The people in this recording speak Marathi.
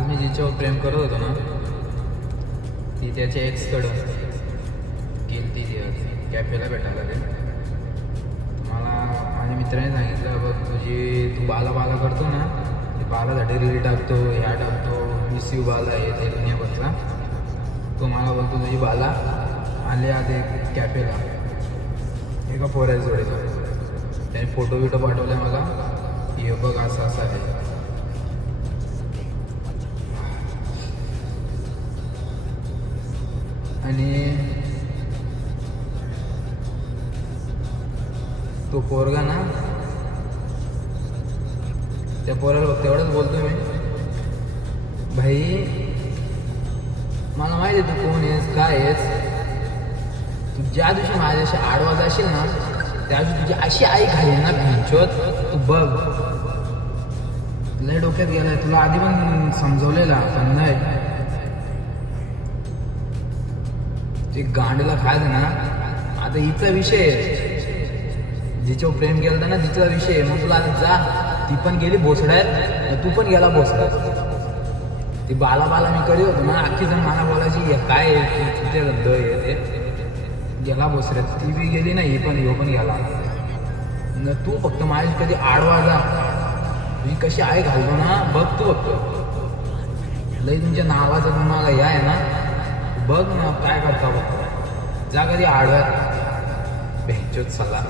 आज मी जिच्यावर प्रेम करत होतो ना ती त्याच्या एक्सकडं गेली ती कॅफेला भेटायला रे. मला माझ्या मित्राने सांगितलं बघ तू बाला करतो ना ते बालासाठी रील टाकतो ह्या टाकतो मिस यू बाला आहे ते दुनियाभरचा. तो मला बोलतो तुझी बाला आले ते कॅफेला एका पोऱ्याला जोडायचं. त्याने फोटो पाठवला मला की बघ असं आहे. आणि तो पोरगा ना त्या पोराला तेवढंच बोलतो मी भाई मला माहिती आहे तू कोण आहेस काय आहेस. तू ज्या दिवशी माझ्याशी आडवा जाशील ना त्या दिवशी तुझी अशी आई घालेल ना भिंचोत तू बघ. लय डोक्यात गेलाय तुला आधी पण समजवलेला पण नाही ते गांडीला खायचं ना. आता हिचा विषय आहे जिच्यावर प्रेम केलं ना तिचा विषय आहे. मग तुला आता जा ती पण गेली भोसड्यात तू पण गेला भोसड्यात. ती बाला मी करी होतो ना अख्खी जण मला बोलायची काय तिथे रद्द आहे ते गेला भोसड्यात. ती बी गेली ना ही पण गेला. न तू फक्त माझी कधी आडवा जा मी कशी आई घालतो ना बघ तू फक्त लई तुमच्या नावाचं तुम्हाला या आहे ना बघ ना काय करता बघ जा कधी आडव्यात भेटचोच सल्ला.